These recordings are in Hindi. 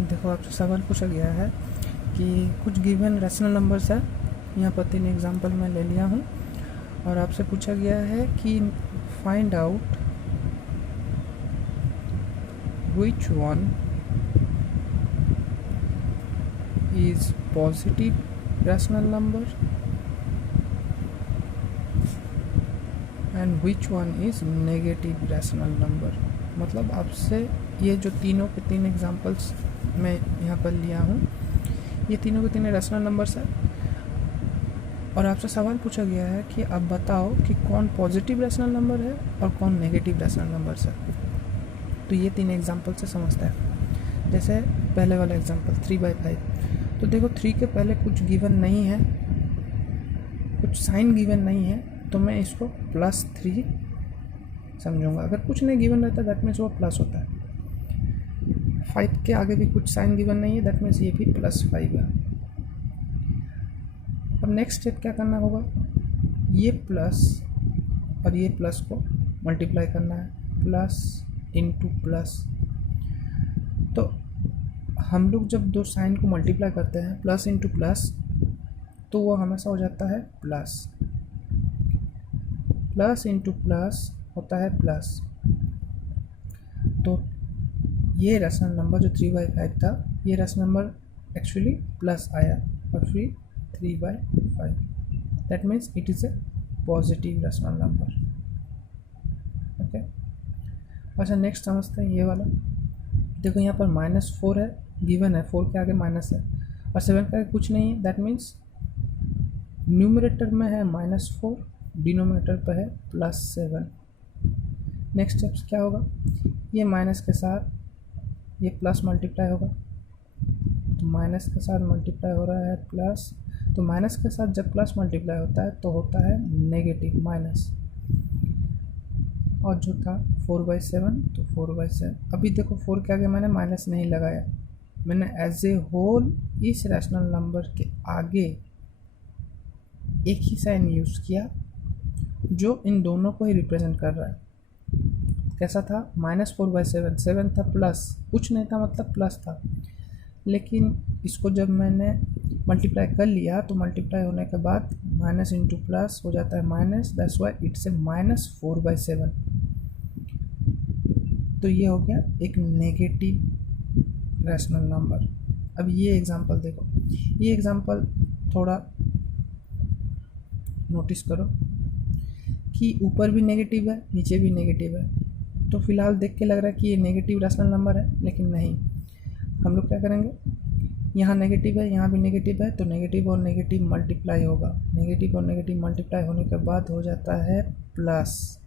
देखो आपसे सवाल पूछा गया है कि कुछ गिवन रैशनल नंबर्स है, यहाँ पर 3 एग्जांपल मैं ले लिया हूँ और आपसे पूछा गया है कि find out which one is positive rational number and which one is negative rational number। मतलब आपसे ये जो तीनों के तीन एग्जांपल्स मैं यहाँ पर लिया हूँ, ये तीनों के तीन रैशनल नंबर्स है और आपसे सवाल पूछा गया है कि आप बताओ कि कौन पॉजिटिव रैशनल नंबर है और कौन नेगेटिव रैशनल नंबर्स है। तो ये तीन एग्जांपल से समझता है। जैसे पहले वाला एग्जांपल 3/5, तो देखो 3 के पहले कुछ गिवन नहीं है, कुछ साइन गिवन नहीं है, तो मैं इसको +3 समझूंगा। अगर कुछ नहीं गिवन रहता दैट मीन्स वो प्लस होता है। 5 के आगे भी कुछ साइन गिवन नहीं है, दैट मीन्स ये भी +5 है। अब नेक्स्ट स्टेप क्या करना होगा, ये प्लस और ये प्लस को मल्टीप्लाई करना है, प्लस इंटू प्लस। तो हम लोग जब दो साइन को मल्टीप्लाई करते हैं प्लस इंटू प्लस, तो वो हमेशा हो जाता है प्लस, प्लस इंटू प्लस होता है प्लस। तो ये रैशनल नंबर जो 3/5 था, ये रैशनल नंबर एक्चुअली प्लस आया और फिर 3/5, that means it is a positive rational number. Okay, अच्छा नेक्स्ट समझते हैं ये वाला। देखो यहाँ पर -4 है, गिवन है, 4 के आगे माइनस है और 7 के आगे कुछ नहीं है, दैट मीन्स न्यूमरेटर में है -4, डिनोमिनेटर पर है +7। नेक्स्ट स्टेप्स क्या होगा, ये माइनस के साथ ये प्लस मल्टीप्लाई होगा, तो माइनस के साथ मल्टीप्लाई हो रहा है प्लस, तो माइनस के साथ जब प्लस मल्टीप्लाई होता है तो होता है नेगेटिव माइनस। और जो था 4/7, तो 4/7। अभी देखो 4 के आगे मैंने माइनस नहीं लगाया, मैंने एज ए होल इस रैशनल नंबर के आगे एक ही साइन यूज़ किया जो इन दोनों को ही रिप्रेजेंट कर रहा है। कैसा था, -4/7, 7 था प्लस, कुछ नहीं था मतलब प्लस था, लेकिन इसको जब मैंने मल्टीप्लाई कर लिया तो मल्टीप्लाई होने के बाद माइनस इंटू प्लस हो जाता है minus, that's why it's a -4/7। तो ये हो गया एक नेगेटिव रैशनल नंबर। अब ये एग्जांपल देखो, ये एग्जांपल थोड़ा नोटिस करो कि ऊपर भी नेगेटिव है नीचे भी नेगेटिव है, तो फिलहाल देख के लग रहा है कि ये नेगेटिव रैशनल नंबर है, लेकिन नहीं। हम लोग क्या करेंगे, यहाँ नेगेटिव है यहाँ भी नेगेटिव है, तो नेगेटिव और नेगेटिव मल्टीप्लाई होगा, नेगेटिव और नेगेटिव मल्टीप्लाई होने के बाद हो जाता है प्लस।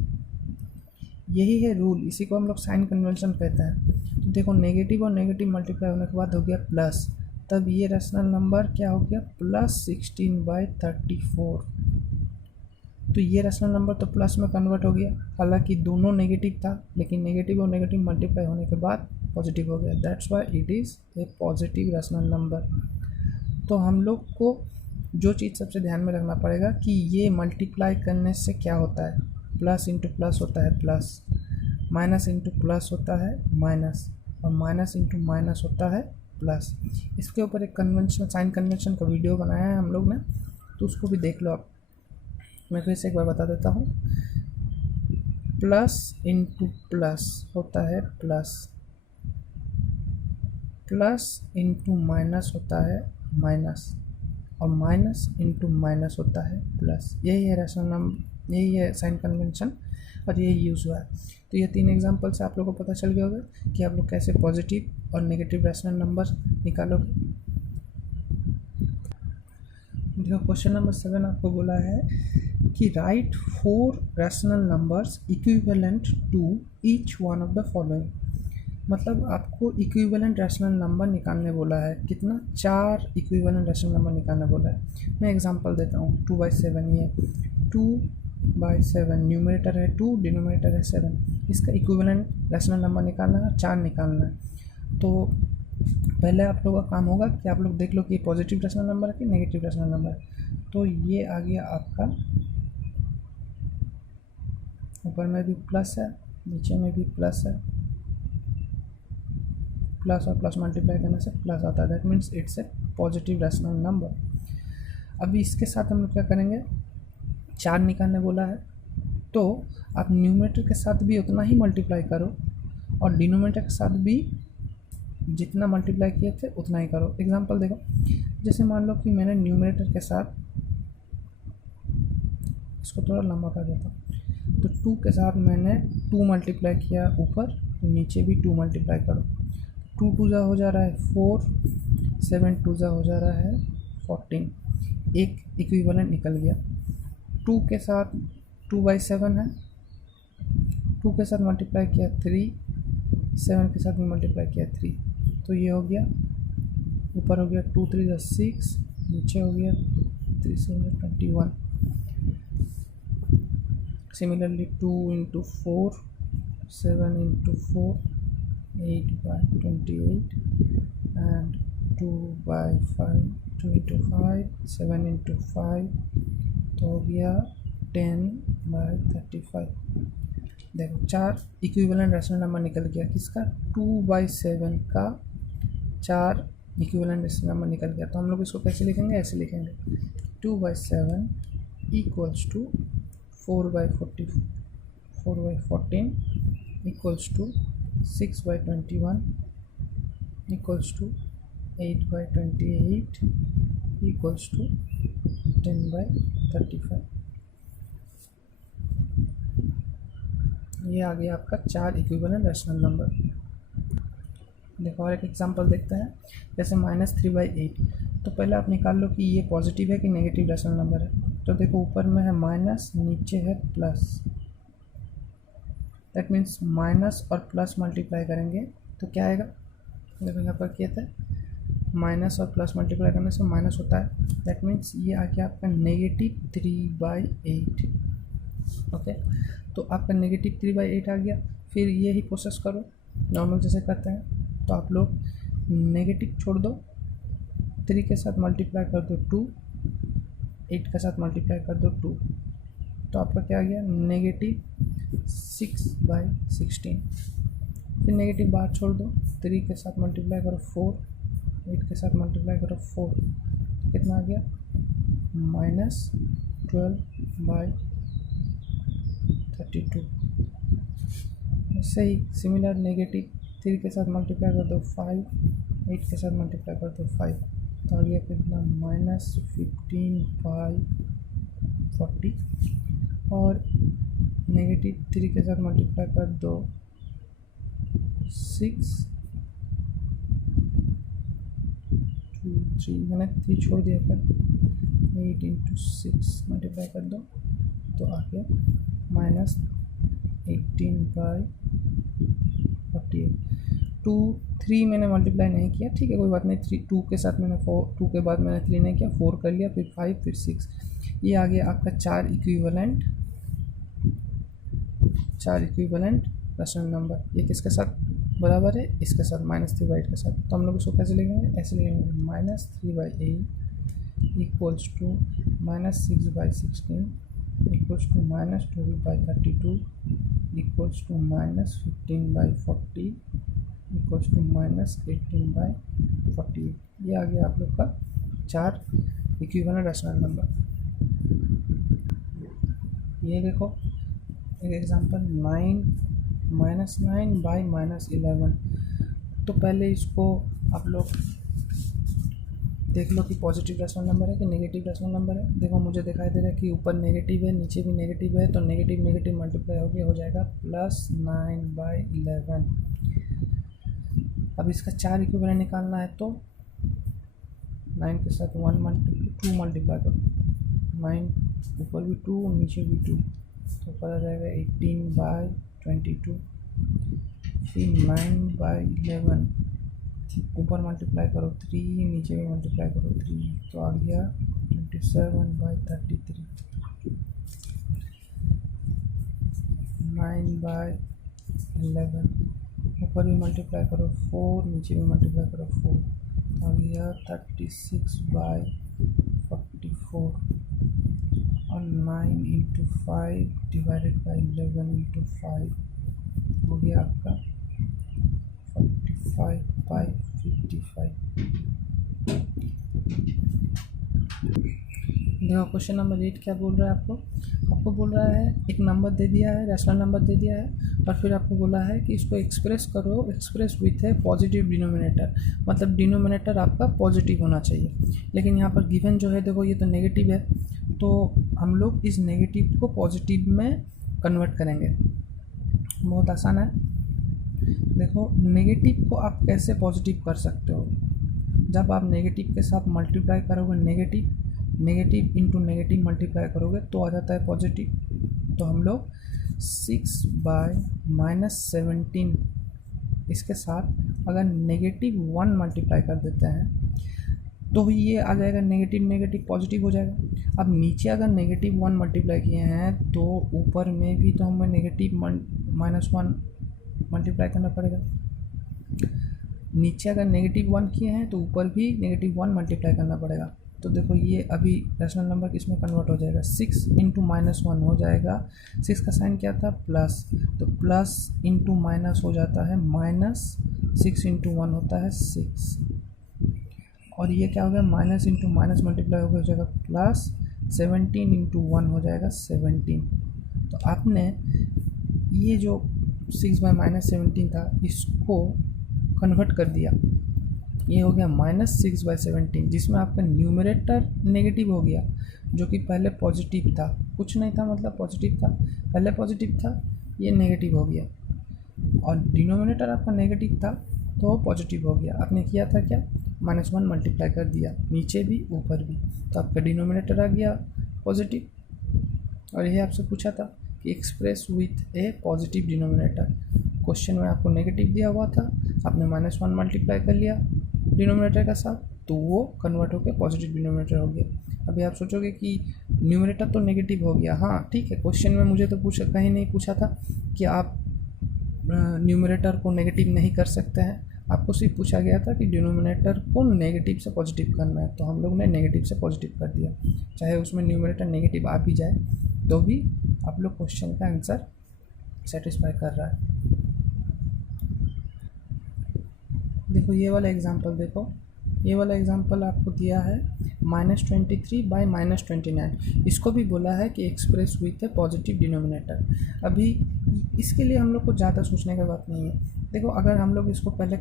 यही है रूल, इसी को हम लोग साइन कन्वेंशन कहते हैं। तो देखो नेगेटिव और नेगेटिव मल्टीप्लाई होने के बाद हो गया प्लस, तब ये रैशनल नंबर क्या हो गया, +16/34। तो ये रैशनल नंबर तो प्लस में कन्वर्ट हो गया, हालांकि दोनों नेगेटिव था, लेकिन नेगेटिव और नेगेटिव मल्टीप्लाई होने के बाद पॉजिटिव हो गया, that's why it is a positive rational number. तो हम लोग को जो चीज़ सबसे ध्यान में रखना पड़ेगा कि ये मल्टीप्लाई करने से क्या होता है, प्लस इंटू प्लस होता है प्लस, माइनस इंटू प्लस होता है माइनस, और माइनस इंटू माइनस होता है प्लस। इसके ऊपर एक कन्वेंशन, साइन कन्वेंशन का वीडियो बनाया है हम लोग ने, तो उसको भी देख लो आप। मैं फिर से एक बार बता देता हूँ, प्लस इंटू प्लस होता है प्लस, प्लस इंटू माइनस होता है माइनस, और माइनस इंटू माइनस होता है प्लस। यही है रैशनल नंबर, यही है साइन कन्वेंशन और यही यूज़ हुआ है। तो ये 3 एग्जांपल से आप लोगों को पता चल गया होगा कि आप लोग कैसे पॉजिटिव और नेगेटिव रैशनल नंबर निकालोगे। देखो क्वेश्चन नंबर 7 आपको बोला है कि write 4 rational numbers equivalent to each one of the following. मतलब आपको इक्विवेलेंट रैशनल नंबर निकालने बोला है, कितना, 4 इक्विवेलेंट रैशनल नंबर निकालने बोला है। मैं एग्जांपल देता हूँ, 2/7, ये 2/7 न्यूमरेटर है 2, डिनोमिनेटर है 7, इसका इक्विवेलेंट रैशनल नंबर निकालना है, 4 निकालना है। तो पहले आप लोगों का काम होगा कि आप लोग देख लो कि पॉजिटिव रैशनल नंबर है कि नेगेटिव रैशनल नंबर है। तो ये आ गया आपका, ऊपर में भी प्लस है नीचे में भी प्लस है, प्लस और प्लस मल्टीप्लाई करने से प्लस आता है, that means it's a positive rational number. अभी इसके साथ हम लोग क्या करेंगे, 4 निकालने बोला है तो आप न्यूमरेटर के साथ भी उतना ही मल्टीप्लाई करो और डिनोमिनेटर के साथ भी जितना मल्टीप्लाई किए थे उतना ही करो। एग्जांपल देखो, जैसे मान लो कि मैंने न्यूमरेटर के साथ, इसको थोड़ा लंबा कर देता हूँ, तो 2 के साथ मैंने 2 मल्टीप्लाई किया ऊपर, नीचे भी 2 मल्टीप्लाई करो। 2 2 जा हो जा रहा है 4, 7 2 जा हो जा रहा है 14, एक इक्विवेलेंट निकल गया। 2 के साथ 2/7 है, 2 के साथ मल्टीप्लाई किया 3, 7 के साथ भी मल्टीप्लाई किया 3, तो ये हो गया, ऊपर हो गया 2 3 जा 6, नीचे हो गया 3 7 21। Similarly 2 into 4, 7 into 4, 8/28, and 2/5, 2 into 5, 7 into 5, तो हो गया 10/35। देखो 4 इक्विवेलेंट रैशनल नंबर निकल गया, किसका, 2/7 का 4 इक्विवेलेंट रैशनल नंबर निकल गया। तो हम लोग इसको कैसे लिखेंगे, ऐसे लिखेंगे, 2/7 equals to 4/14 equals to 6/21 equals to 8/28 equals to 10/35। ये आ गया आपका 4 इक्विवेलेंट रैशनल नंबर। देखो और एक एग्जांपल देखते हैं, जैसे -3/8। तो पहले आप निकाल लो कि ये पॉजिटिव है कि नेगेटिव रैशनल नंबर है। तो देखो ऊपर में है माइनस, नीचे है प्लस, दैट मीन्स माइनस और प्लस मल्टीप्लाई करेंगे तो क्या आएगा। देखो यहाँ पर किया था, माइनस और प्लस मल्टीप्लाई करने से माइनस होता है, दैट मीन्स ये आ गया आपका -3/8। ओके, तो आपका -3/8 आ गया। फिर ये ही प्रोसेस करो नॉर्मल जैसे करते हैं, तो आप लोग नेगेटिव छोड़ दो, 3 के साथ मल्टीप्लाई कर दो 2, 8 के साथ मल्टीप्लाई कर दो 2, तो आपका क्या आ गया, -6/16। फिर नेगेटिव बाहर छोड़ दो, 3 के साथ मल्टीप्लाई करो 4, 8 के साथ मल्टीप्लाई करो 4, कितना आ गया, -12/32। ऐसे ही सिमिलर नेगेटिव 3 के साथ मल्टीप्लाई कर दो 5, 8 के साथ मल्टीप्लाई कर दो 5, तो आ गया कितना, -15/40। और नेगेटिव 3 के साथ मल्टीप्लाई कर दो 6, 2 3, मैंने 3 छोड़ दिया क्या, 8 into 6 मल्टीप्लाई कर दो तो आ गया -18/48। 2 3 मैंने मल्टीप्लाई नहीं किया, ठीक है कोई बात नहीं, 3 2 के साथ मैंने 4, 2 के बाद मैंने 3 नहीं किया, 4 कर लिया, फिर 5, फिर 6। ये आ गया आपका 4 इक्विवेलेंट रैशनल नंबर। ये किसके साथ बराबर है, इसके साथ -3/8 के साथ। तो हम लोग इसको कैसे लिखेंगे, ऐसे लिखेंगे, -3/8 equals to -6/16 equals to -12/32 equals to -15/40 equals to -18/48। ये आ गया आप लोग का 4 इक्विवेलेंट रैशनल नंबर। ये देखो एक एग्जांपल, 9/-11। तो पहले इसको आप लोग देख लो कि पॉजिटिव रैशनल नंबर है कि नेगेटिव रैशनल नंबर है। देखो मुझे दिखाई दे रहा है कि ऊपर नेगेटिव है, नीचे भी नेगेटिव है, तो नेगेटिव नेगेटिव मल्टीप्लाई हो गया, हो जाएगा +9/11। अब इसका 4 इक्विवेलेंट निकालना है, तो 9 के साथ 2 मल्टीप्लाई करो, 9 ऊपर भी 2 नीचे भी 2, तो ऊपर आ जाएगा 18/22। फिर 9/11 ऊपर मल्टीप्लाई करो 3, नीचे भी मल्टीप्लाई करो 3, तो आ गया 27/33। 9/11 ऊपर भी मल्टीप्लाई करो 4, नीचे भी मल्टीप्लाई करो 4, तो आ गया 36/44। और 9 into 5 / 11 into 5 हो गया आपका 44। 55/55। देखो क्वेश्चन नंबर 8 क्या बोल रहा है आपको बोल रहा है एक नंबर दे दिया है, रैशनल नंबर दे दिया है, और फिर आपको बोला है कि इसको एक्सप्रेस विथ है पॉजिटिव डिनोमिनेटर, मतलब डिनोमिनेटर आपका पॉजिटिव होना चाहिए। लेकिन यहाँ पर गिवन जो है देखो ये तो नेगेटिव है, तो हम लोग इस नेगेटिव को पॉजिटिव में कन्वर्ट करेंगे। बहुत आसान है। देखो नेगेटिव को आप कैसे पॉजिटिव कर सकते हो, जब आप नेगेटिव के साथ मल्टीप्लाई करोगे, नेगेटिव इंटू नेगेटिव मल्टीप्लाई करोगे तो आ जाता है पॉजिटिव। तो हम लोग 6/-17 इसके साथ अगर -1 मल्टीप्लाई कर देते हैं तो ये आ जाएगा नेगेटिव पॉजिटिव हो जाएगा। अब नीचे अगर -1 मल्टीप्लाई किए हैं तो ऊपर में भी तो हमें -1 मल्टीप्लाई करना पड़ेगा। नीचे अगर -1 किए हैं तो ऊपर भी -1 मल्टीप्लाई करना पड़ेगा। तो देखो ये अभी रैशनल नंबर किस में कन्वर्ट हो जाएगा, 6 इंटू -1 हो जाएगा। 6 का साइन क्या था, प्लस, तो प्लस इंटू माइनस हो जाता है माइनस, 6 इंटू 1 होता है 6, और ये क्या हो गया, माइनस इंटू माइनस मल्टीप्लाई हो जाएगा प्लस, 17 इंटू 1 हो जाएगा 17। तो आपने ये जो 6/-17 था इसको कन्वर्ट कर दिया, ये हो गया -6/17, जिसमें आपका न्यूमरेटर नेगेटिव हो गया, जो कि पहले पॉजिटिव था, कुछ नहीं था मतलब पॉजिटिव था, पहले पॉजिटिव था, ये नेगेटिव हो गया, और डिनोमिनेटर आपका नेगेटिव था तो पॉजिटिव हो गया। आपने किया था क्या, -1 मल्टीप्लाई कर दिया, नीचे भी ऊपर भी, तो आपका डिनोमिनेटर आ गया पॉजिटिव। और ये आपसे पूछा था कि express with A positive denominator, question में आपको नेगेटिव दिया हुआ था, आपने -1 मल्टीप्लाई कर लिया डिनोमिनेटर का साथ, तो वो कन्वर्ट होकर पॉजिटिव डिनोमिनेटर हो गया। अभी आप सोचोगे कि न्यूमरेटर तो नेगेटिव हो गया, हाँ ठीक है, क्वेश्चन में मुझे तो कहीं नहीं पूछा था कि आप न्यूमरेटर को नेगेटिव नहीं कर सकते हैं, आपको सिर्फ पूछा गया था कि डिनोमिनेटर को नेगेटिव से पॉजिटिव करना है, तो हम लोग ने नेगेटिव से पॉजिटिव कर दिया। चाहे उसमें न्यूमरेटर नेगेटिव आ भी जाए तो भी आप लोग क्वेश्चन का आंसर सेटिस्फाई कर रहा है। देखो ये वाला एग्जांपल देखो, ये वाला एग्जांपल आपको दिया है -23/-29, इसको भी बोला है कि express with A positive denominator. अभी इसके लिए हम लोग को ज़्यादा सोचने की बात नहीं है। देखो अगर हम लोग इसको पहले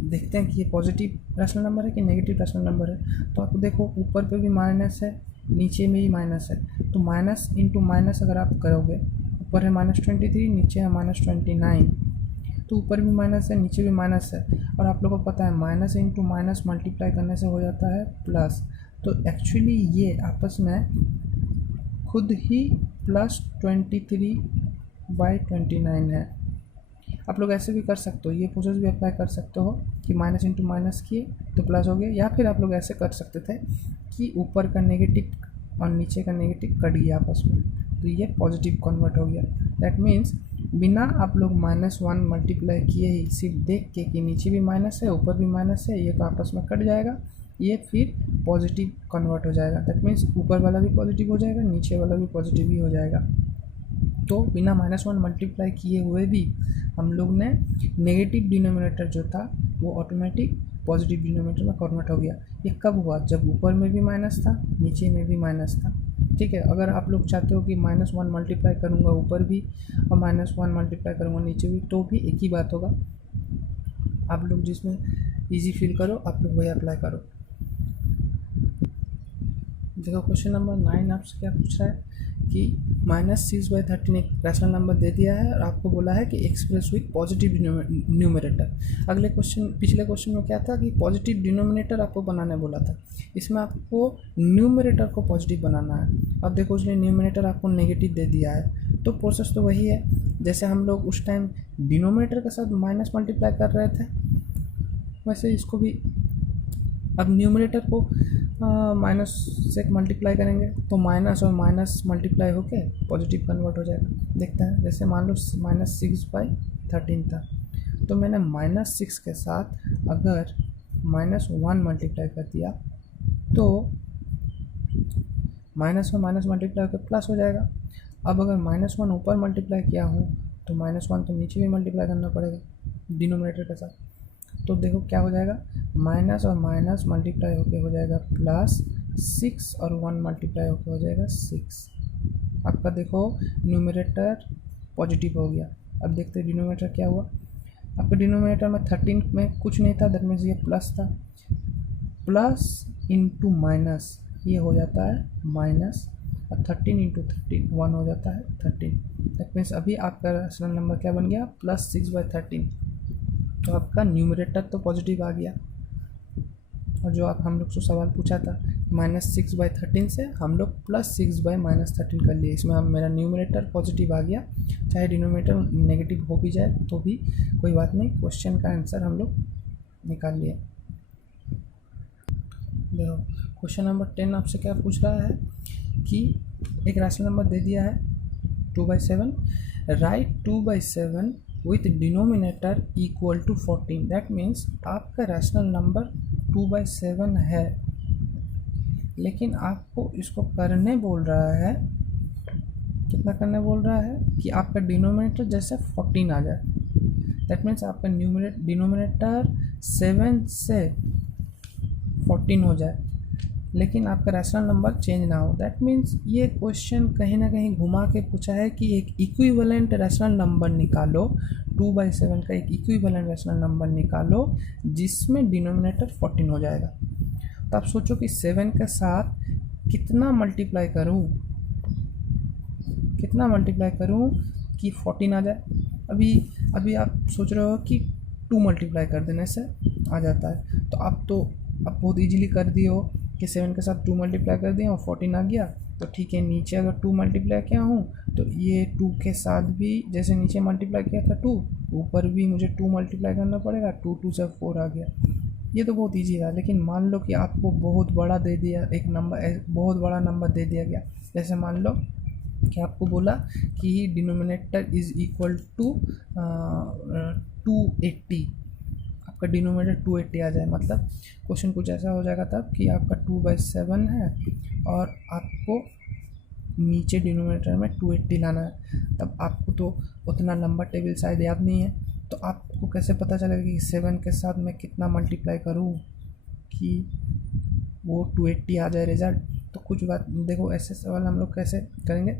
देखते हैं कि ये पॉजिटिव रैशनल नंबर है कि नेगेटिव रैशनल नंबर है, तो आपको देखो ऊपर पे भी माइनस है, नीचे में भी माइनस है, तो माइनस इंटू माइनस अगर आप करोगे, ऊपर है -23, नीचे है -29, तो ऊपर भी माइनस है, नीचे भी माइनस है, और आप लोगों को पता है माइनस इंटू माइनस मल्टीप्लाई करने से हो जाता है प्लस। तो एक्चुअली ये आपस में खुद ही +23/29 है। आप लोग ऐसे भी कर सकते हो, ये प्रोसेस भी अप्लाई कर सकते हो कि माइनस इंटू माइनस किए तो प्लस हो गया, या फिर आप लोग ऐसे कर सकते थे कि ऊपर का नेगेटिव और नीचे का नेगेटिव कट गया आपस में, तो ये पॉजिटिव कन्वर्ट हो गया। दैट मीन्स बिना आप लोग -1 मल्टीप्लाई किए ही सिर्फ देख के कि नीचे भी माइनस है ऊपर भी माइनस है, ये तो आपस में कट जाएगा, ये फिर पॉजिटिव कन्वर्ट हो जाएगा। दैट मीन्स ऊपर वाला भी पॉजिटिव हो जाएगा, नीचे वाला भी पॉजिटिव ही हो जाएगा। तो बिना -1 मल्टीप्लाई किए हुए भी हम लोग ने नेगेटिव डिनोमिनेटर जो था वो ऑटोमेटिक पॉजिटिव डिनोमिनेटर में कन्वर्ट हो गया। ये कब हुआ, जब ऊपर में भी माइनस था नीचे में भी माइनस था। ठीक है, अगर आप लोग चाहते हो कि -1 मल्टीप्लाई करूँगा ऊपर भी और -1 मल्टीप्लाई करूँगा नीचे भी, तो भी एक ही बात होगा। आप लोग जिसमें इजी फील करो आप लोग वही अप्लाई करो। देखो क्वेश्चन नंबर 9 आपसे क्या पूछ रहा है कि -6/13 एक रैशनल नंबर दे दिया है और आपको बोला है कि एक्सप्रेस विथ पॉजिटिव न्यूमरेटर। पिछले क्वेश्चन में क्या था कि पॉजिटिव डिनोमिनेटर आपको बनाने बोला था, इसमें आपको न्यूमरेटर को पॉजिटिव बनाना है। अब देखो उसने न्यूमरेटर आपको नेगेटिव दे दिया है, तो प्रोसेस तो वही है जैसे हम लोग उस टाइम डिनोमिनेटर के साथ माइनस मल्टीप्लाई कर रहे थे, वैसे इसको भी अब न्यूमरेटर को माइनस से मल्टीप्लाई करेंगे तो माइनस और माइनस मल्टीप्लाई होके पॉजिटिव कन्वर्ट हो जाएगा। देखते हैं, जैसे मान लो -6/13 था, तो मैंने -6 के साथ अगर -1 मल्टीप्लाई कर दिया तो माइनस और माइनस मल्टीप्लाई होकर प्लस हो जाएगा। अब अगर -1 ऊपर मल्टीप्लाई किया हूँ तो -1 तो नीचे भी मल्टीप्लाई करना पड़ेगा डिनोमिनेटर के साथ। तो देखो क्या हो जाएगा, माइनस और माइनस मल्टीप्लाई होके हो जाएगा प्लस 6 और 1 मल्टीप्लाई होके हो जाएगा 6। आपका देखो न्यूमरेटर पॉजिटिव हो गया। अब देखते हैं डिनोमिनेटर क्या हुआ। आपके डिनोमिनेटर में 13 में कुछ नहीं था, दैट मीन्स ये प्लस था, प्लस इंटू माइनस ये हो जाता है माइनस, और 13 इंटू 13 1 हो जाता है 13। दैट मीन्स अभी आपका रैशनल नंबर क्या बन गया, +6/13। तो आपका न्यूमरेटर तो पॉजिटिव आ गया, और जो आप हम लोग से सवाल पूछा था -6/13 से हम लोग +6/-13 कर लिए। इसमें अब मेरा न्यूमरेटर पॉजिटिव आ गया, चाहे डिनोमिनेटर नेगेटिव हो भी जाए तो भी कोई बात नहीं, क्वेश्चन का आंसर हम लोग निकाल लिए। देखो क्वेश्चन नंबर 10 आपसे क्या पूछ रहा है कि एक रैशनल नंबर दे दिया है 2/7, write 2/7 with denominator equal to 14। That means आपका रैशनल नंबर 2/7 है, लेकिन आपको इसको करने बोल रहा है, कितना करने बोल रहा है कि आपका डिनोमिनेटर जैसे 14 आ जाए। दैट मीन्स आपका डिनोमिनेटर 7 से 14 हो जाए, लेकिन आपका रैशनल नंबर चेंज ना हो। दैट मीन्स ये क्वेश्चन कहीं ना कहीं घुमा के पूछा है कि एक इक्विवेलेंट रैशनल नंबर निकालो, 2/7 का एक इक्विवेलेंट रैशनल नंबर निकालो जिसमें डिनोमिनेटर 14 हो जाएगा। तो आप सोचो कि 7 के साथ कितना मल्टीप्लाई करूं कि 14 आ जाए। अभी आप सोच रहे हो कि 2 मल्टीप्लाई कर देने से आ जाता है, तो आप बहुत इजीली कर दिए हो कि 7 के साथ 2 मल्टीप्लाई कर दिए और 14 आ गया। तो ठीक है, नीचे अगर 2 मल्टीप्लाई किया हूँ तो ये 2 के साथ भी जैसे नीचे मल्टीप्लाई किया था 2, ऊपर भी मुझे 2 मल्टीप्लाई करना पड़ेगा, 2 2 से 4 आ गया। ये तो बहुत इजी था, लेकिन मान लो कि आपको बहुत बड़ा दे दिया, एक नंबर बहुत बड़ा नंबर दे दिया गया। जैसे मान लो कि आपको बोला कि डिनोमिनेटर इज़ इक्वल टू 280, आपका डिनोमिनेटर 280 आ जाए, मतलब क्वेश्चन कुछ ऐसा हो जाएगा तब कि आपका 2/7 है और आपको नीचे डिनोमिनेटर में 280 लाना है। तब आपको तो उतना लंबा टेबल शायद याद नहीं है, तो आपको कैसे पता चलेगा कि 7 के साथ मैं कितना मल्टीप्लाई करूं कि वो 280 आ जाए रिजल्ट। तो कुछ बात देखो, ऐसे सवाल हम लोग कैसे करेंगे,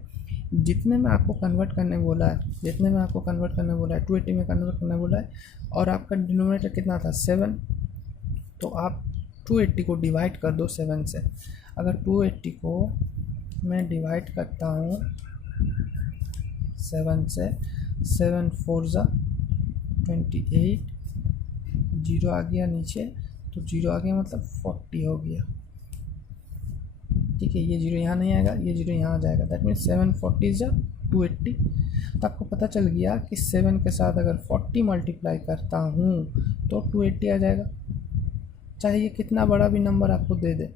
जितने में आपको कन्वर्ट करने बोला है 280 में कन्वर्ट करने बोला है, और आपका डिनोमिनेटर कितना था 7, तो आप 280 को डिवाइड कर दो 7 से। अगर 280 को मैं डिवाइड करता हूँ 7 से, 7 4 ज़ा 28, 0 आ गया नीचे, तो 0 आ गया मतलब 40 हो गया। ठीक है, ये 0 यहाँ नहीं आएगा, ये 0 यहाँ आ जाएगा। दैट मीन्स 7 40 ज़ा 280। तो आपको पता चल गया कि 7 के साथ अगर 40 मल्टीप्लाई करता हूँ तो 280 आ जाएगा, चाहे ये कितना बड़ा भी नंबर आपको दे दे।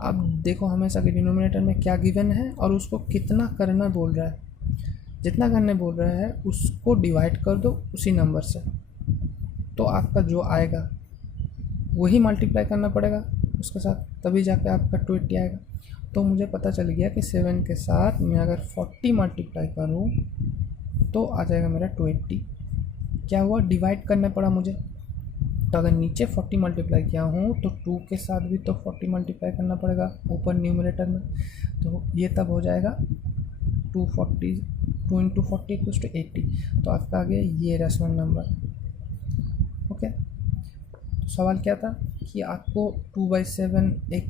आप देखो हमेशा कि डिनोमिनेटर में क्या गिवन है और उसको कितना करना बोल रहा है, जितना करने बोल रहा है उसको डिवाइड कर दो उसी नंबर से, तो आपका जो आएगा वही मल्टीप्लाई करना पड़ेगा उसके साथ, तभी जाके आपका 280 आएगा। तो मुझे पता चल गया कि 7 के साथ मैं अगर 40 मल्टीप्लाई करूँ तो आ जाएगा मेरा 280। क्या हुआ, डिवाइड करना पड़ा मुझे। तो अगर नीचे 40 मल्टीप्लाई किया हूँ तो 2 के साथ भी तो 40 मल्टीप्लाई करना पड़ेगा ऊपर न्यूमरेटर में, तो ये तब हो जाएगा 2 × 40 = 80। तो आपका आ गया ये रैशनल नंबर। ओके, तो सवाल क्या था कि आपको 2/7 एक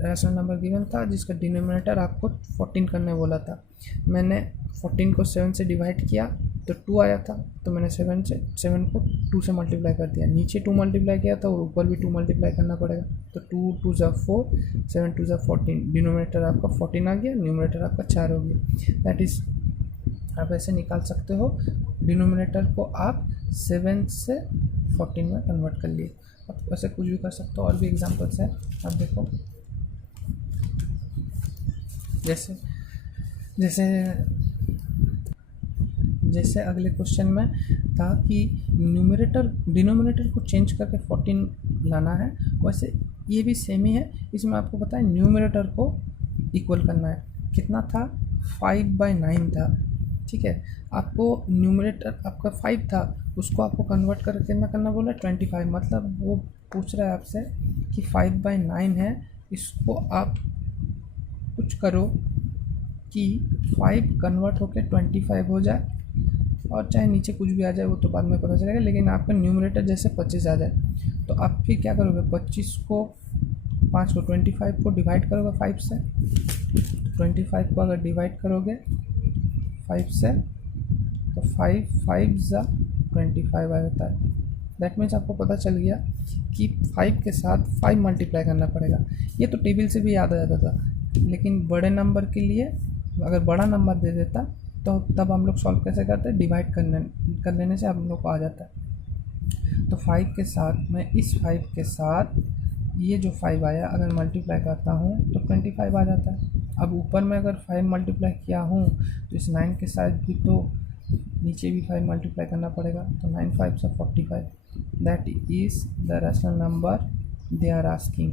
रैशनल नंबर गिवन था जिसका डिनोमिनेटर आपको 14 करने बोला था। मैंने 14 को 7 से डिवाइड किया तो 2 आया था, तो मैंने 7 को 2 से मल्टीप्लाई कर दिया। नीचे 2 मल्टीप्लाई किया था और ऊपर भी 2 मल्टीप्लाई करना पड़ेगा, तो 2 2 ज़ा 4, 7 2 ज़ा 14, डिनोमिनेटर आपका 14 आ गया, न्यूमरेटर आपका 4 हो गया। दैट इज़ आप ऐसे निकाल सकते हो, डिनोमिनेटर को आप 7 से 14 में कन्वर्ट कर लिए। आप वैसे कुछ भी कर सकते हो, और भी एग्जांपल्स हैं। आप देखो जैसे अगले क्वेश्चन में था कि डिनोमिनेटर को चेंज करके 14 लाना है, वैसे ये भी सेम ही है। इसमें आपको पता है न्यूमरेटर को इक्वल करना है, कितना था 5/9 था। ठीक है, आपको न्यूमरेटर आपका 5 था उसको आपको कन्वर्ट कर कितना करना बोला 25, मतलब वो पूछ रहा है आपसे कि 5/9 है, इसको आप कुछ करो कि 5 कन्वर्ट होकर 25 हो जाए, और चाहे नीचे कुछ भी आ जाए वो तो बाद में पता चलेगा, लेकिन आपका न्यूमरेटर जैसे 25 आ जाए तो आप फिर क्या करोगे, 25 को 5 को 25 को डिवाइड करोगे 5 से, 25 को अगर डिवाइड करोगे 5 से तो 5 5 ज़ा 25 आ जाता है। दैट मीन्स आपको पता चल गया कि 5 के साथ 5 मल्टीप्लाई करना पड़ेगा। ये तो टेबल से भी याद आ जाता था, लेकिन बड़े नंबर के लिए अगर बड़ा नंबर दे देता तो तब हम लोग सॉल्व कैसे करते हैं, डिवाइड कर लेने से हम लोग को आ जाता है। तो 5 के साथ मैं इस 5 के साथ ये जो 5 आया अगर मल्टीप्लाई करता हूँ तो 25 आ जाता है। अब ऊपर में अगर 5 मल्टीप्लाई किया हूँ तो इस 9 के साथ भी तो नीचे भी 5 मल्टीप्लाई करना पड़ेगा, तो 9 5 से 45, that is the rational number they are asking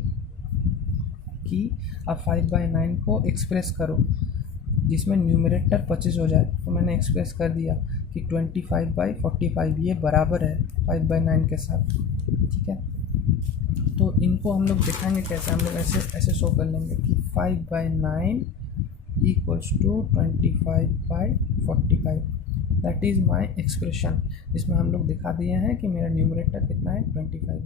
कि आप 5/9 को एक्सप्रेस करो जिसमें न्यूमरेटर 25 हो जाए। तो मैंने एक्सप्रेस कर दिया कि 25/45 ये बराबर है 5/9 के साथ, ठीक है। तो इनको हम लोग दिखाएंगे कैसे, हम लोग ऐसे ऐसे शो कर लेंगे कि 5/9 equals to 25/45, that is my expression, जिसमें हम लोग दिखा दिए हैं कि मेरा न्यूमरेटर कितना है 25 है।